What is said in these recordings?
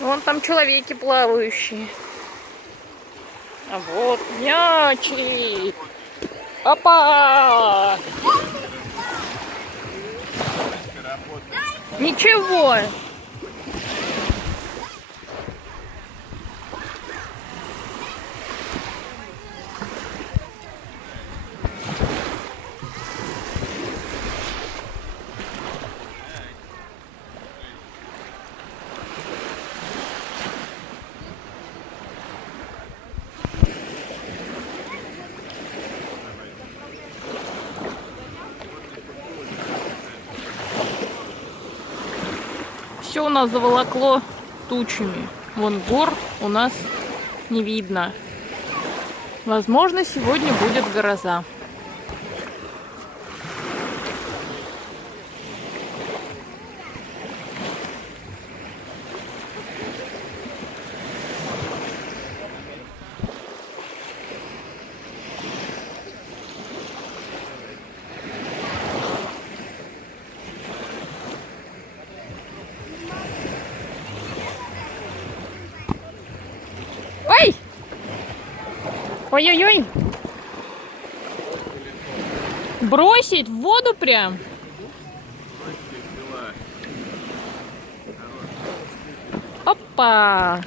Вон там человеки плавающие. А вот мячик. Опа! Ничего. Все у нас заволокло тучами. Вон гор у нас не видно. Возможно, сегодня будет гроза. Ой! Ой-ой-ой! Бросить в воду прям? Опа!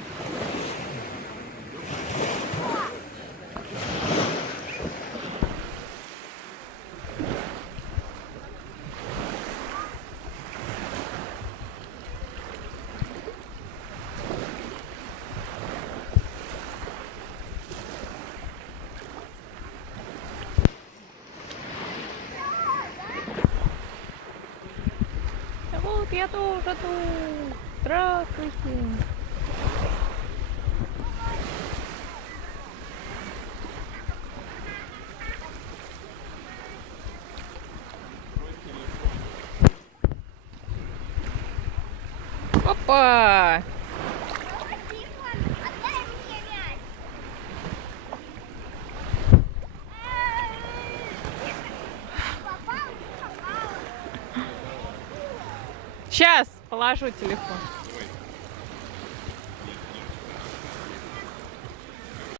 Вот я тоже тут. Здравствуйте. Опа! Сейчас положу телефон.